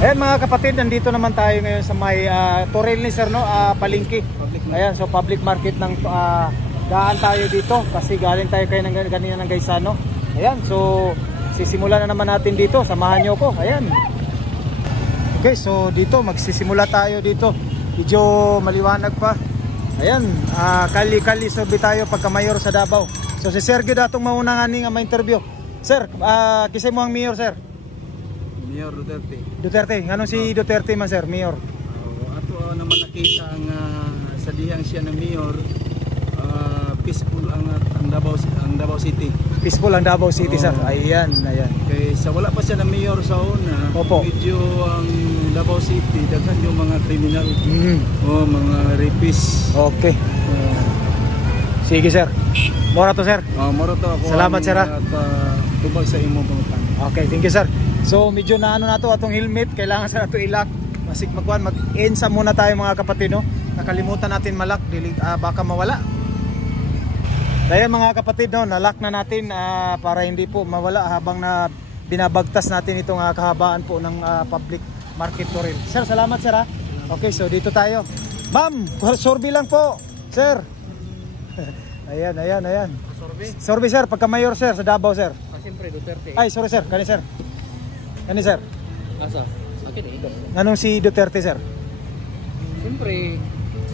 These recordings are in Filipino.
Ayan mga kapatid, nandito naman tayo ngayon sa may Toril ni Sir, no? Palengke. Ayan, so public market ng daan tayo dito kasi galing tayo kayo kanina ng Gaisano. Ayan, so sisimulan na naman natin dito, samahan nyo ko. Ayan. Okay, so dito magsisimula tayo dito. Medyo maliwanag pa. Ayan, kali-kali sobi tayo pagka mayor sa Davao. So si Sergio datong mauna nga nga ma-interview. Sir, kisay mo ang mayor, sir? Mayor Duterte. Duterte, anong si Duterte man, sir, mayor? Ato naman nakita ang sa dihang siya na mayor, peaceful ang Davao City. Peaceful ang Davao City, sir. Ayan, ayan. Kaya sa wala pa siya na mayor sa una, opo, medyo ang Davao City, daghan yung mga criminal, mga rapists. Okay. Sige, sir. Mora to, sir. Mora to ako. Salamat, sir. Tubag sa imo pangutang. Okay, thank you, sir. So medyo na ano na to, atong helmet kailangan sa nato ilak. Masig mag-ensa muna tayo mga kapatid, no. Nakalimutan natin malak, baka mawala. Kaya mga kapatid, no, nalock na natin para hindi po mawala habang na binabagtas natin itong kahabaan po ng public market Toril. Sir, salamat, sir, ha. Okay, so dito tayo. Ma'am, sorbi lang po, sir. Ayan, ayan, ayan. Sorbi, sir, pagka mayor, sir, sa Davao, sir. Siyempre, Duterte. Ay, sorry, sir. Kani, sir. Kani, sir. Asa? Akin ito. Anong si Duterte, sir? Siyempre,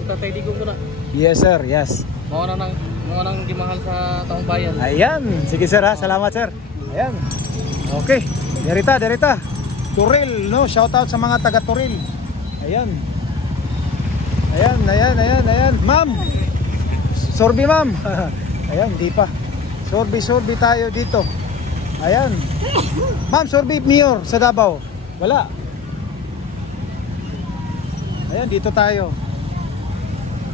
Tatay Digong ko na. Yes, sir. Yes. Mga nang gimahal sa taong bayan. Ayan. Sige, sir, ha. Salamat, sir. Ayan. Okay. Derita, derita. Toril, no? Shout out sa mga taga Toril. Ayan. Ayan, ayan, ayan, ayan. Ma'am. Sorbi, ma'am. Ayan, di pa. Sorbi, sorbi tayo dito. Ayan. Ma'am, sorbi mayor sa Davao. Wala. Ayan, dito tayo.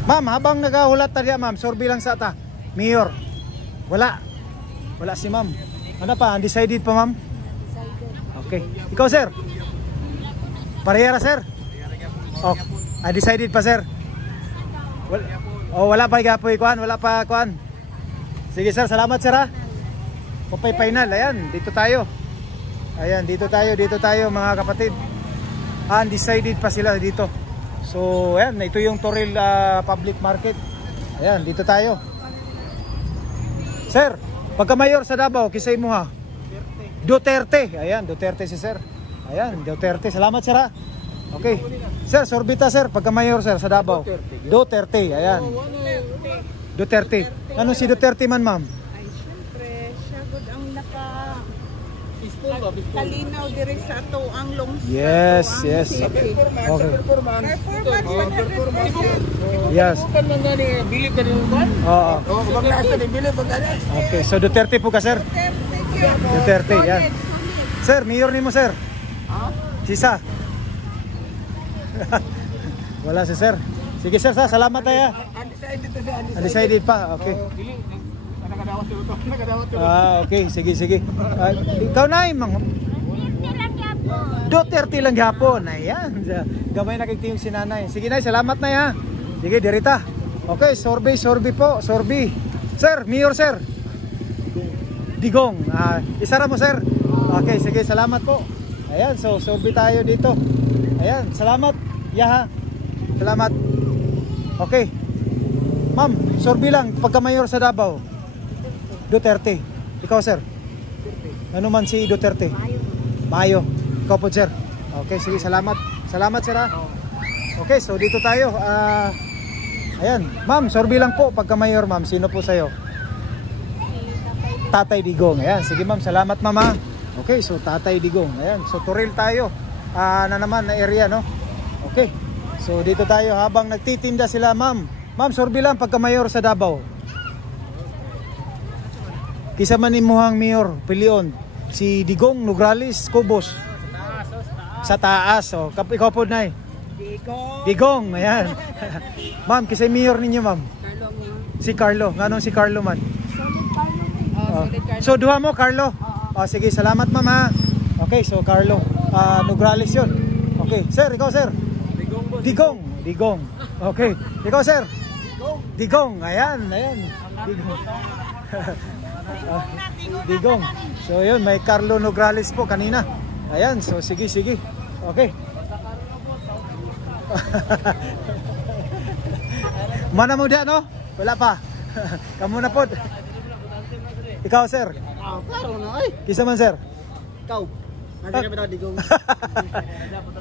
Ma'am, habang nagahulat tayo, ma'am, sorbi lang sa ta. Mayor. Wala. Wala si ma'am. Ano pa? Undecided pa, ma'am? Okay. Ikaw, sir? Parehara, sir? Oh, undecided pa, sir? Wala pa igapoy, kuan. Wala pa, kuan. Sige, sir. Salamat, sir, ha. Popay final, ayan, dito tayo. Ayan, dito tayo mga kapatid. Undecided pa sila dito. So, ayan, ito yung Toril public market. Ayan, dito tayo. Sir, pagka mayor sa Davao, kisay mo, ha? Duterte. Ayan, Duterte si sir. Ayan, Duterte. Salamat, sir, ha. Okay. Sir, sorbita, sir, pagka mayor, sir, sa Davao. Duterte. Ayan. Duterte. Ano si Duterte man, ma'am? Kalinaw diri sa ato ang lungsod. Yes, yes. Okay. Yes. Oo. Okay, so Duterte po ka, sir? Duterte, yan. Sir, mayor nimo, sir? Sisa. Wala si sir. Sige, sir, salamat tayo. Undecided pa, okay. Okay, sige, sige. Ikaw na, Duterte lang yapon. Ayan. Gamay na kagtiyong si nanay. Sige, nay, salamat na, ha. Sige, dirita. Okay, sorbi po, sorbi. Sir, mayor, sir. Digong. Isara mo, sir. Okay, sige, salamat po. Ayan, so sorbi tayo dito. Ayan, salamat. Yaha. Salamat. Okay. Ma'am, sorbi lang pagka mayor sa Davao. Duterte. Ikaw, sir? Ano man si Duterte? Mayo. Ikaw po, sir. Okay, sige, salamat. Salamat, sir, ha. Okay, so dito tayo. Ayan. Ma'am, sorbi lang po pagka mayor, ma'am. Sino po sa'yo? Tatay Digong. Ayan, sige, ma'am. Salamat, mama. Okay, so Tatay Digong. Ayan, so Toril tayo. Na naman na area, no? Okay. So dito tayo habang nagtitinda sila, ma'am. Ma'am, sorbi lang pagka mayor sa Davao. Kisa man imuhang mayor, pilion. Si Digong, Nograles, Cobos. Sa taas. Oh. Ikaw po, nay. Digong, ayan. Ma'am, kisa mayor ninyo, ma'am? Si Carlo. Anong si Carlo man? So duha mo, Carlo? Sige, salamat, ma'am, ha. Okay, so Carlo. Nograles yun. Okay, sir, ikaw, sir? Digong. Digong. Okay. Ikaw, sir? Digong. Ayan, ayan. Digong. Digong. So yun, may Carlo Nograles po kanina. Ayan, so sige, sige. Okay. Mana muda no? Wala pa. Kamu na po. Ikaw sir. Klaro na ay. Kisa man sir. Ikaw. Nandiyan kami daw digong.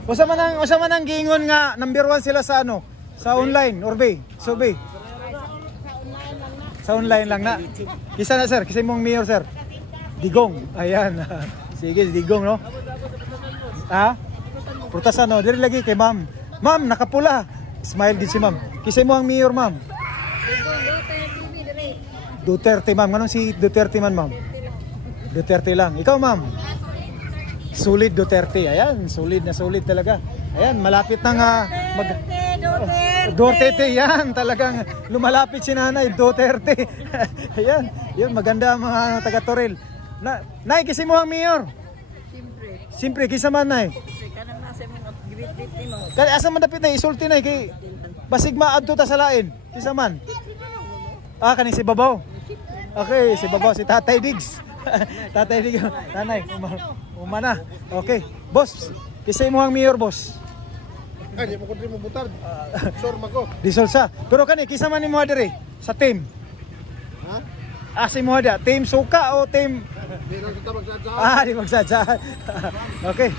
Usa man ang giingon nga number 1 sila sa ano? Sa online, Orbe. Sobe. Sa online lang na. Kisa na sir, kisa mong mayor sir. Digong. Ayan. Sige, Digong no. Ha? Prutas ano, diri lagi kay ma'am. Ma'am, nakapula. Smile din si ma'am. Kisa mo ang mayor ma'am. Duterte ma'am. Anong si Duterte man ma'am? Duterte lang. Ikaw ma'am? Solid Duterte. Ayan, solid na solid talaga. Ayan, malapit nang Duterte. Yan, talagang lumalapit si nanay Duterte. Ayan, yun maganda ang mga taga Toril. Nay, kisi mo ang mayor? Siyempre, kisa man nay. Kaya asa man dapit na isulti nay kay basig maadto ta sa lain. Kisa man. Ah, kani si Babaw. Okay, si Babaw si Tatay Diggs. Tatay Diggs. Nanay, umana. Okay. Boss, kisa mo ang mayor, boss? Ay, di mo ko mo butard. Sorma ko. Disolsa. Pero kani kisa man nimo diri sa team? Ha? Asi mo ada team suka o team Di na kita magsadsa. di magsadsa. Okay.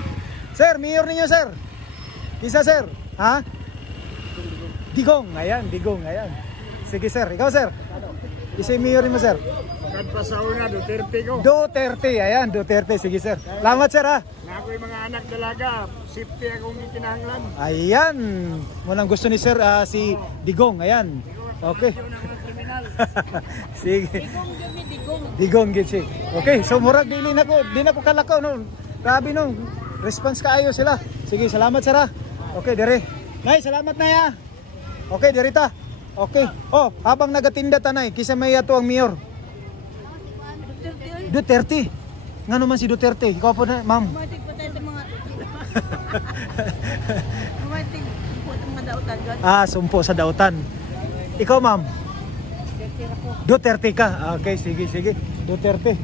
Sir, mayor ninyo sir. Kisa sir? Ha? Digong. Ayan, Digong. Ayan. Sige sir. Ikaw sir? Isa yung mayor mo sir? Kadpa sa una, Duterte ko. Duterte. Ayan, Duterte. Sige sir. Salamat sir ha. Na ako'y mga anak dalaga, safety akong gikinahanglan. Ayan. Munang gusto ni sir si Digong. Ayan. Okay. Sige. Digong gid si. Okay, so murag di na ko kalakaw no. Grabe no. Response kaayo sila. Sige, salamat sir ha. Okay, dire. Nay, salamat na ya. Okay, dirita. Okay. Oh, habang nagatinda tanay, kisa may ato ang mayor. Duterte. Ngano man si Duterte? Ikaw po na, ma'am. Matik pa tayo sa mga... Matik po sa mga dautan. Sumpo sa dautan. Ikaw, ma'am? Duterte ka. Okay, sige. Duterte.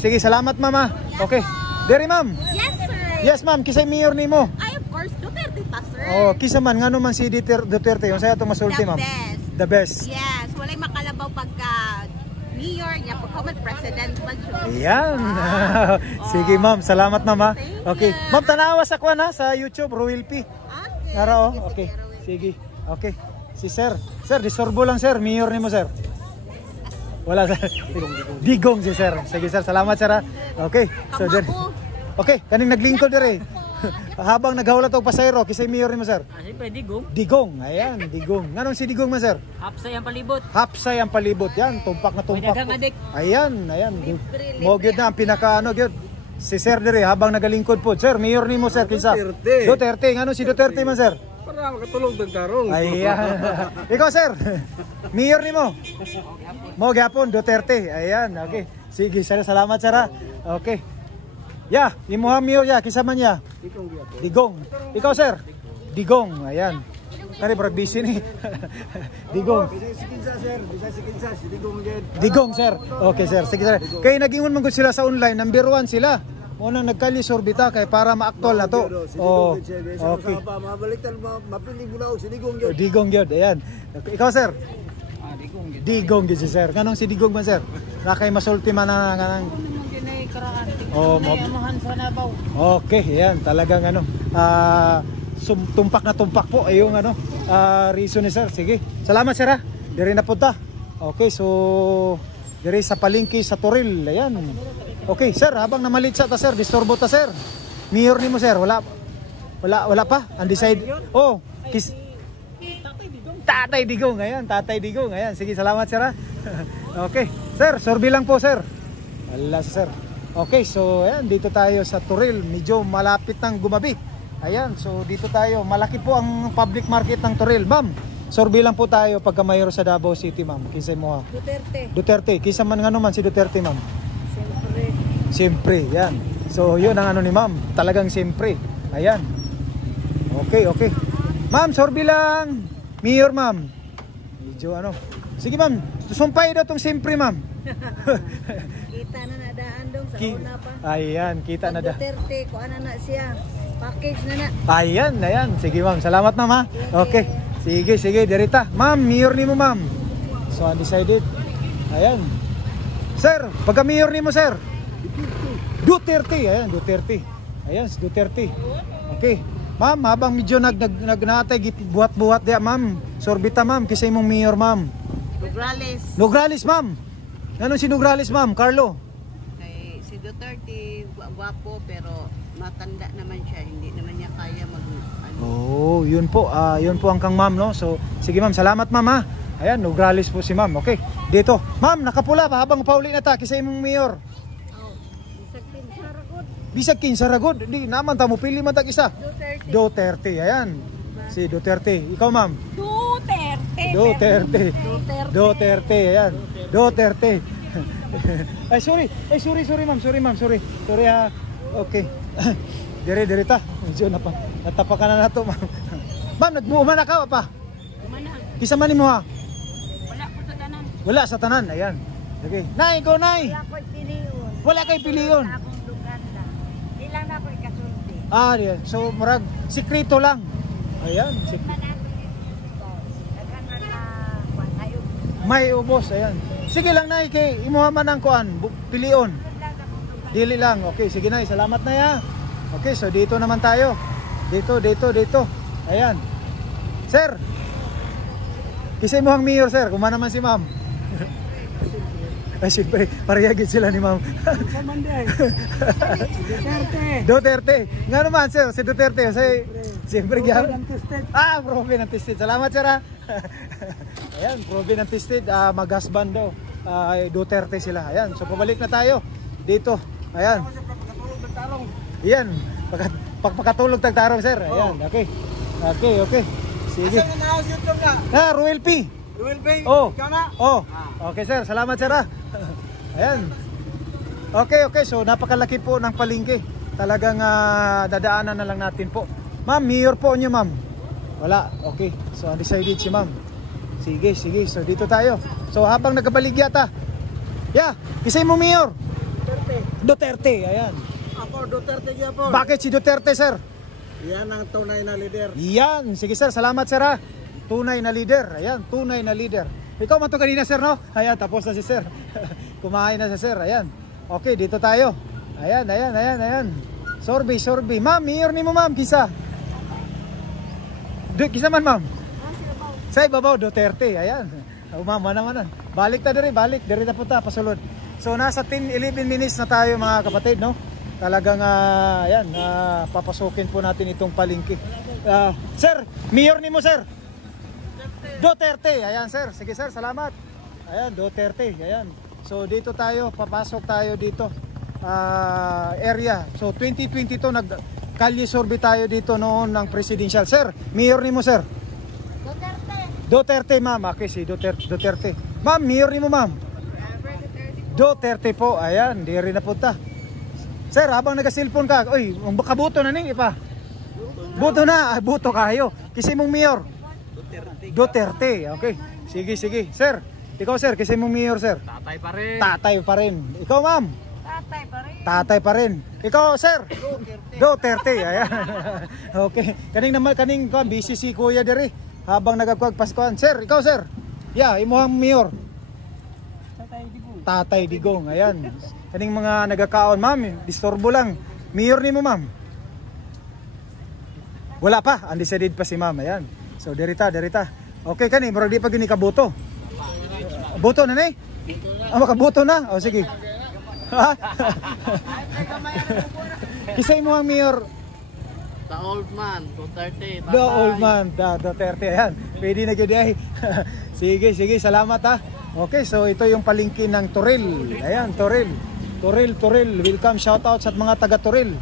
Sige, salamat, mama. Okay. Dere, ma'am. Yes, sir. Yes, ma'am. Kisay mayor nimo? Ay, of course, Duterte pa, sir. Oh, kisa man ngano man si Duterte, yung saya to masulti, ma'am. The best. Yes, walay makalabaw pagka mayor niya, pagka president man siya. Ayan. Sige, ma'am. Salamat, mama. Okay. Ma'am, tanawa sa kwan ha, sa YouTube, Ruel P. Okay. Nara, oh. Okay. Sige. Okay. Si sir. Sir, disorbo lang, sir. Mayor nimo, sir. Wala, sir. Digong si sir. Sige, sir. Salamat, sir ha. Okay. So, okay. Kaning naglingkod dire. Habang naghawla tog pasayro, kisay mayor nimo, sir? Siyempre, Digong. Digong. Ayan, Digong. Nganong si Digong man, sir? Hapsay ang palibot. Hapsay ang palibot. Yan, tumpak na tumpak. Dagang adik. Ayan. Mo gyud na ang pinaka ano gyud. Si sir dire habang nagalingkod po. Sir, mayor nimo, sir, kinsa? Duterte. Nganong si Duterte man, sir? Para makatulog dagdarong. Ayan. Ikaw, sir? Mayor nimo? Mo gyapon Duterte. Ayan, okay. Sige, sir, salamat, sir ha. Okay. Ya, imuha mayor ya, kisa man ya? Digong. Ikaw, sir? Digong. Ayan. Kani brad busy ni. Digong. Digong, sir. Okay, sir. Sige, sir. Kay nagingon man gud sila sa online, number 1 sila. Unang nagkali sorbita kay para ma-actual na to. Oh. Okay. Mabaliktad mapili mo na og si Digong gyud. Digong gyud. Ayan. Okay. Ikaw, sir? Digong gyud si sir. Kanong si Digong man, sir? Na kay masulti man ang oh, Amahan sa Nabaw. okay, yan. Talagang ano, tumpak na tumpak po ay yung ano, reason ni sir. Sige. Salamat, sir ha. Dire na punta. Okay, so dire sa palengke sa Toril. Ayan. Okay, sir, habang namalit sa ta, sir, disturbo ta, sir. Mayor nimo, sir, wala pa. Undecided. Oh, Tatay Digong. Ayan, Tatay Digong. Ayan, sige, salamat, sir ha. Okay, sir, sorbi lang po, sir. Wala, sir. Okay, so ayan, dito tayo sa Toril, medyo malapit ng gumabi. Ayan, so dito tayo, malaki po ang public market ng Toril. Ma'am, sorbi lang po tayo pagka mayor sa Davao City, ma'am. Kisay mo ha? Duterte. Kisa man ngano man si Duterte, ma'am? Siyempre, yan. So yun ang ano ni ma'am, talagang siyempre. Ayan. Okay. Ma'am, sorbi lang. Mayor, ma'am. Medyo ano. Sige, ma'am, susumpay daw tong siyempre, ma'am. Kita na nadaan dong sa una pa. Ayan, kita na da. Duterte, kung ano na siya. Package na na. Ayan, ayan. Sige ma'am, salamat ma'am ha. Okay. Sige, sige, dirita. Ma'am, mayor ni mo ma'am. So undecided. Ayan. Sir, pagka mayor ni mo sir. Duterte, ayan, Duterte. Ayan, Duterte. Okay. Ma'am, habang medyo nagnatay buhat-buhat dia ma'am. Sorbita ma'am, kisay mong mayor ma'am. Nograles. Nograles ma'am. Ano si Nograles ma'am, Carlo? Kay si Duterte, gwapo pero matanda naman siya. Hindi naman niya kaya mag... Oh, yun po ang kang ma'am no. So, sige ma'am, salamat ma'am ha. Ayan, Nograles po si ma'am. Okay. Dito. Ma'am, nakapula pa habang pauli na ta kisay mong mayor. Bisag Kinsaragod. Di naman ta mo pili man tag isa. Duterte. Ayan. Si Duterte. Ikaw ma'am. Duterte. Ayan. Duterte. Ay sorry ma'am. Sorry ha. Okay. Dire ta. Medyo natapakan na nato ma'am. Ma'am, nagbuuman na ka pa. Kisa man nimo ha? Wala sa tanan. Ayan. Okay. Nay, ikaw nay. Wala kay piliyon. Ilang na ako ikasulti. Yeah. So murag sikreto lang. Ayan, may ubos, ayan. Sige lang nay kay imuha man ang kuan, pilion. Dili lang. Okay, sige nay, salamat na ya. Okay, so dito naman tayo. Dito. Ayan. Sir. Kisay mo ang mayor sir, kuma naman si ma'am. Ay, siyempre, parehagin sila ni ma'am. Duterte. Nga naman, sir, si Duterte. Siyempre, proven and tested. Salamat, sir, ha. Ayan, proven and tested. Mag-husband daw. Duterte sila. Ayan, so pabalik na tayo. Dito. Ayan. Ayan. Pagpakatulog tagtarong, sir. Ayan, okay. Okay. Sige. Asa na naos YouTube na? Ruel P. Ruel Bay, Oh. ikaw na? Oh. Okay sir, salamat sir ha. Ayan. Okay, so napakalaki po ng palengke. Talagang dadaanan na lang natin po. Ma'am, mayor po niyo ma'am. Wala, okay. So undecided si ma'am. Sige. So dito tayo. So habang nagkabaligya ta. Yeah, kisay mo mayor? Duterte, ayan. Ako, Duterte gyapon. Bakit si Duterte sir? Yan ang tunay na leader. Yan, sige sir, salamat sir ha. Tunay na leader, ayan, tunay na leader. Ikaw man to kanina sir no? Ayan, tapos na si sir. Kumain na si sir, ayan. Okay, dito tayo. Ayan. Sorby. Ma'am, mayor ni mo ma'am, kisa. Kisa man ma'am. Sa ibabaw, Duterte, ayan. Ma'am, mana. Balik na punta, pasulod. So nasa 10-11 minutes na tayo mga kapatid no? Talagang ayan, papasukin po natin itong palengke. Sir, mayor ni mo sir. Duterte, ayan sir. Sige sir, salamat. Ayan, Duterte, ayan. So dito tayo, papasok tayo dito. Area. So 2022 nag-kalye survey tayo dito noon ng presidential. Sir, mayor ni mo sir. Duterte ma'am. Okay, si Duterte. Ma'am, mayor ni mo ma'am. Duterte po, ayan, di rin napunta. Sir, habang nag-cellphone ka, oy, kabuto na ning ipa. Buto na, buto kayo. Kasi mong mayor. Duterte, okay. Sige. Sir, ikaw sir, kasi mong mayor sir. Tatay pa rin. Ikaw ma'am. Tatay pa rin. Ikaw sir. Duterte, ayan. Okay. Kaning busy si Kuya diri habang nagagkwag Paskuhan. Sir, ikaw sir. Yeah, imuhang mayor. Tatay Digong, ayan. Kaning mga nagakaon, ma'am, disturbo lang. Mayor ni mo, ma'am. Wala pa, undecided pa si ma'am, ayan. So, derita. Okay, kani, murag di pa gini kabuto. Buto na ni? Makabuto na? O, sige. Kisay mo ang mayor. The old man, Duterte. The old man, Duterte, ayan. Pwede na yun ay. Sige, salamat ha. Okay, so ito yung palengke ng Toril. Ayan, Toril. Welcome, shout out sa mga taga Toril.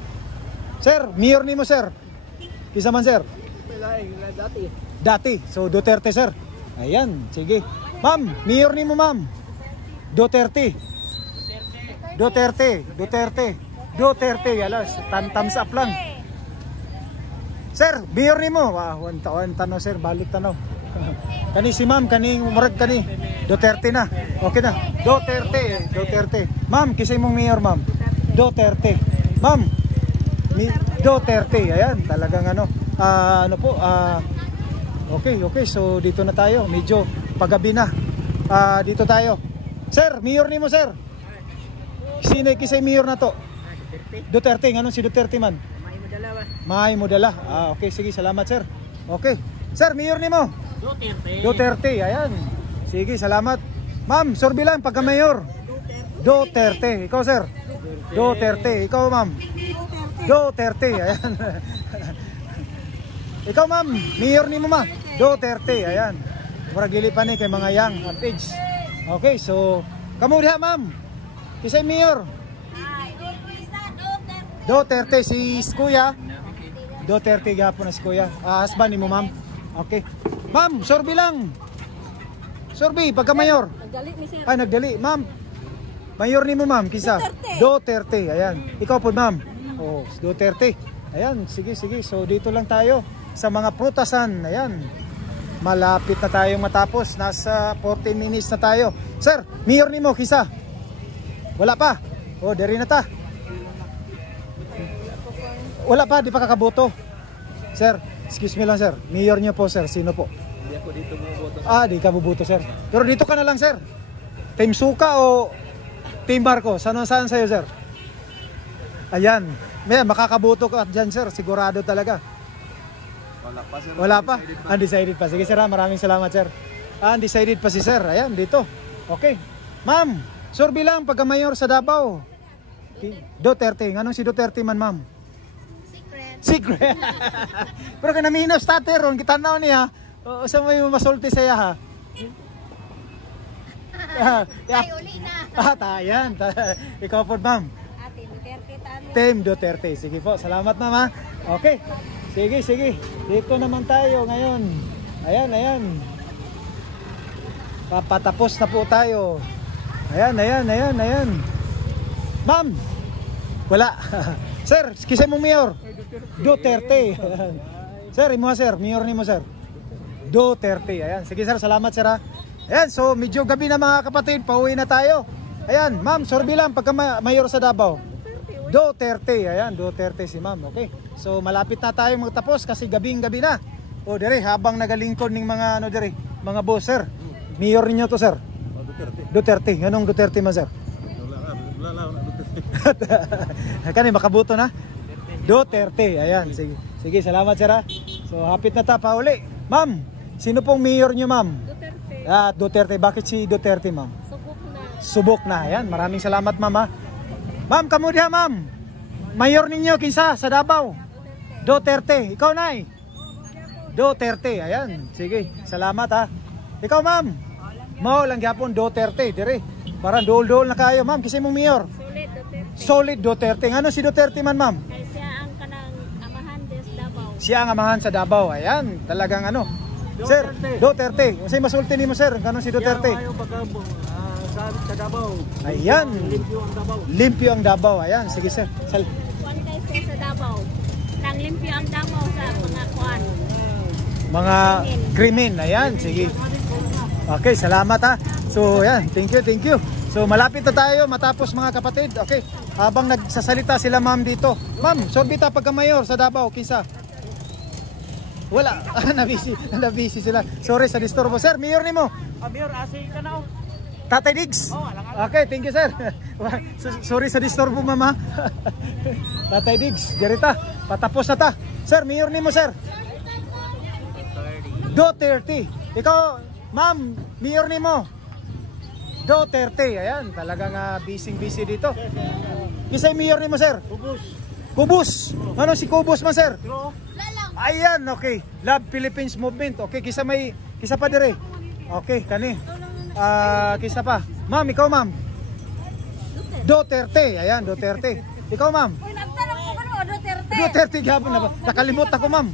Sir, mayor ni mo sir. Kisa man sir? Dati. So Duterte sir. Ayan, sige. Ma'am, mayor ni mo ma'am. Duterte. Yalas, thumbs up lang. Sir, mayor ni mo. Wan tanong sir, balik tanong. Kani si ma'am, murag kani Duterte na. Okay na. Duterte. Ma'am, kisay mong mayor ma'am. Duterte. Ma'am, Duterte. Ayan, talagang ano po, okay, so dito na tayo, medyo paggabi na. Dito tayo. Sir, mayor nimo sir. Sino kisay mayor na to? Duterte, ngano si Duterte man? May modala. Okay, sige, salamat sir. Okay. Sir, mayor nimo? Duterte, ayan. Sige, salamat. Ma'am, sorbi lang pagka mayor. Duterte. Ikaw sir? Duterte. Ikaw ma'am? Duterte, ayan. Ikaw ma'am, mayor nimo ma? Duterte, ayan. Murag dili pa ni kay mga young at age. Okay, so kamo diha ma'am. Kisay mayor? Duterte si Kuya. Duterte gapon na si Kuya. Husband nimo ma'am. Okay. Ma'am, sorbi lang. Sorbi pagka mayor. Nagdali ni sir. Nagdali. Ma'am, mayor nimo ma'am, kisa? Duterte. Ayan. Ikaw po ma'am. Oh, Duterte. Ayan, sige. So dito lang tayo sa mga prutasan. Ayan. Malapit na tayong matapos. Nasa 14 minutes na tayo. Sir, mayor nimo kisa? Wala pa. Oh, diri na ta. Wala pa, di pa kakaboto. Sir, excuse me lang sir. Mayor niyo po sir, sino po? Hindi ako dito bumoboto. Di ka buboto sir. Pero dito ka na lang sir. Team Suka o Team Marcos? Saan sa'yo sir? Ayan. May makakaboto ka dyan sir, sigurado talaga. Wala pa sir. Wala pa? Undecided pa. Sige sir, maraming salamat sir. Undecided pa si sir. Ayan, dito. Okay. Ma'am, sorbi lang pagka mayor sa Davao. Duterte. Anong si Duterte man ma'am? Secret. Pero kanaminos tate ron kita na niya. Sa may masulti saya ha. Ay uli na. Tayan. Ikaw po ma'am. Team Duterte. Sige po. Salamat ma'am. Okay. Sige. Dito naman tayo ngayon. Ayan. Papatapos na po tayo. Ayan. Ma'am. Wala. Sir, kisay mo mayor? Duterte. Sir, imo sir, mayor nimo sir. Duterte. Ayan, sige sir, salamat sir ha. Ayan, so medyo gabi na mga kapatid, pauwi na tayo. Ayan, ma'am, sorbi lang pagka mayor sa Davao. Duterte. Ayan, Duterte si ma'am. Okay. So malapit na tayo magtapos kasi gabing-gabi na. O dire habang nagalingkod ning mga mga boss sir. Mayor ninyo to sir. Duterte. Anong Duterte man sir? Wala. Kani makabuto na? Duterte. Ayan, sige. Sige, salamat sir ha. So hapit na ta pa uli. Ma'am, sino pong mayor nyo ma'am? Duterte. Duterte. Bakit si Duterte ma'am? Subok na. Ayan, maraming salamat ma'am ha. Ma'am, kamo diha ma'am. Mayor ninyo kinsa sa Davao? Duterte. Ikaw nay? Duterte. Ayan, sige. Salamat ha. Ikaw ma'am? Mao lang gyapon Duterte dire. Parang dol-dol na kayo ma'am. Kasi mong mayor? Solid Duterte. Ano si Duterte man ma'am? Kaya siya ang kanang amahan des Davao. Siya ang amahan sa Davao. Ayan, talagang ano. Sir, Duterte. Unsay masulti nimo sir? Kanang si Duterte? Ayaw sa Davao. Ayan. Limpyo ang Davao. Limpyo ang Davao. Ayan, sige sir. Kuan kay siya sa Davao. Nang limpyo ang Davao sa mga kuan. Mga krimen. Ayan, sige. Okay, salamat ha. So, ayan, thank you. So, malapit na tayo matapos mga kapatid. Okay, habang nagsasalita sila ma'am dito. Ma'am, sorbita pagka mayor sa Davao, kisa? Wala. Nabisi sila. Sorry sa disturbo. Sir, mayor nimo? Mayor, asay ka na. Tatay Diggs? Okay, thank you sir. Sorry sa disturbo mama. Tatay Diggs, dirita. Patapos na ta. Sir, mayor nimo sir? Duterte. Ikaw, ma'am, mayor nimo? Duterte. Ayan, talagang busy dito. Isa'y mayor nimo sir? Kubus. Ano si Kubus man sir? Ayan, okay. Love Philippines Movement. Okay, kisa pa dire. Okay, kani. Kisa pa. Ma'am, ikaw ma'am? Duterte. Ayan, Duterte. Ikaw ma'am? Duterte gapon na ba? Nakalimot ako ma'am.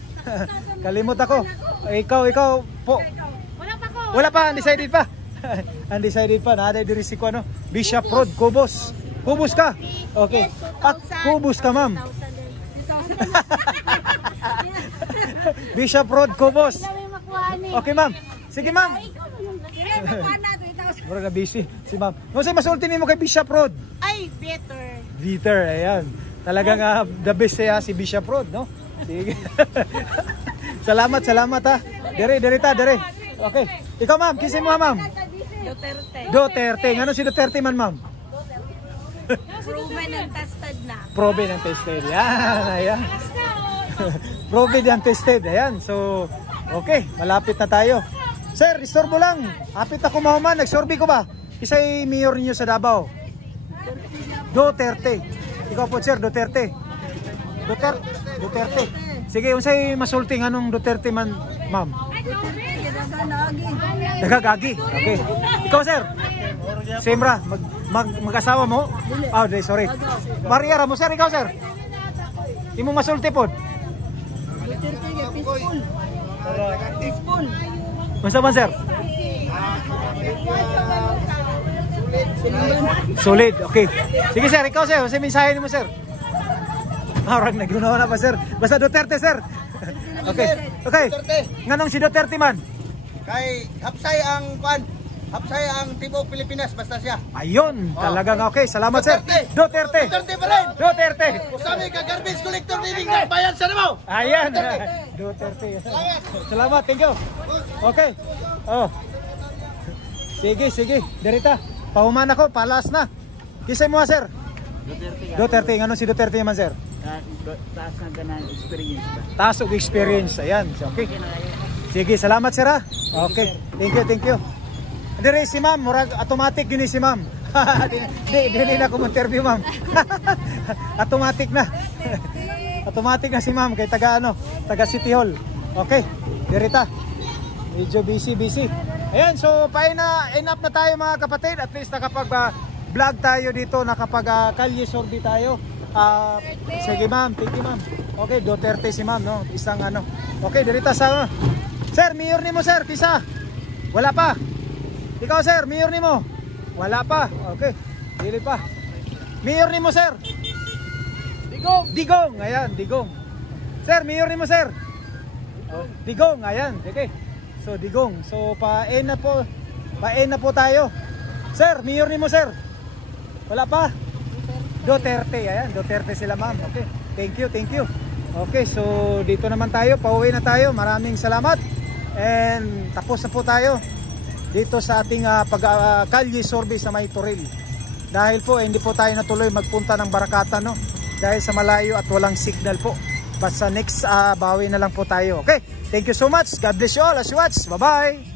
Kalimot ako. Ikaw po. Wala pa, undecided pa. Undecided pa. Naaday diri si ko ano? Bishop Road, Kubos. Kubos ka? Okay. Kubos ka ma'am. Bishop Road, Kubos. Okay ma'am. Sige ma'am. Mura na busy si ma'am. Masay masulti nimo kay Bishop Road? Ay, better. Bitter, ayan. Talagang the best si Bishop Rod, no? Sige. Salamat ha. Dire ta. Okay. Ikaw ma'am, kisin mo ma'am. Duterte. Ano si Duterte man ma'am? Proven and tested na. Proven and tested. Ayan. Proven and tested. Ayan. So, okay. Malapit na tayo. Sir, restore mo lang. Hapit na kumahuman. Nagsorbi ko ba? Isa'y mayor ninyo sa Davao. Duterte. Ikaw po sir, Duterte. Duterte. Sige, unsay masulting anong Duterte man, ma'am? Nagagagi. Okay. Ikaw sir? Sembra, mag-asawa mo? Oh, sorry. Maria Ramos sir, ikaw sir? Imo masulti po? Peaceful. Masa man sir? Solid, okay. Sige sir, ikaw sir, sa mensahe mo sir. Orang nagunawa na pa sir. Basta Duterte sir. Okay. Nganong si Duterte man? Kay hapsay ang tibok Pilipinas basta siya. Ayun, talagang okay. Salamat sir. Duterte pa rin. Duterte. Usami ka garbage collector dining ng bayan sa Davao. Ayan. Duterte. Salamat, thank you. Okay. Oh. Sige. Dirita. Pahuman ako, palas na. Kisay mo sir. Duterte. Ngano si Duterte man sir? Taas na ganang experience ba? Taas og experience. Ayan. Okay. Sige, salamat sir ha. Okay. Thank you. Dire si ma'am, murag automatic gini si ma'am. Dili na ko interview ma'am. Automatic na. Automatic na si ma'am kay taga City Hall. Okay. Dirita. Medyo busy. Ayan, so enough na tayo mga kapatid. At least nakapag-vlog tayo dito, nakapag-kalye sorbi tayo. Sige ma'am, thank you ma'am. Okay, Duterte si ma'am, no? Isang Okay, dirita sa Sir, mayor nimo sir, kisa. Wala pa. Ikaw sir, mayor nimo. Wala pa. Okay. Dili pa. Mayor nimo sir. Digong. Ayan, Digong. Sir, mayor nimo sir. Digong, ayan. Okay. So Digong. So paen na po tayo. Sir, mayor nimo sir. Wala pa. Duterte, ayan. Duterte sila ma'am. Okay. Thank you. Okay, so dito naman tayo. Pauwi na tayo. Maraming salamat. And tapos na po tayo dito sa ating kalye sorbe sa May Toril. Dahil po hindi po tayo natuloy magpunta ng Barakatan, no? Dahil sa malayo at walang signal po. Basta next bawi na lang po tayo. Okay, thank you so much. God bless you all as you watch. Bye bye.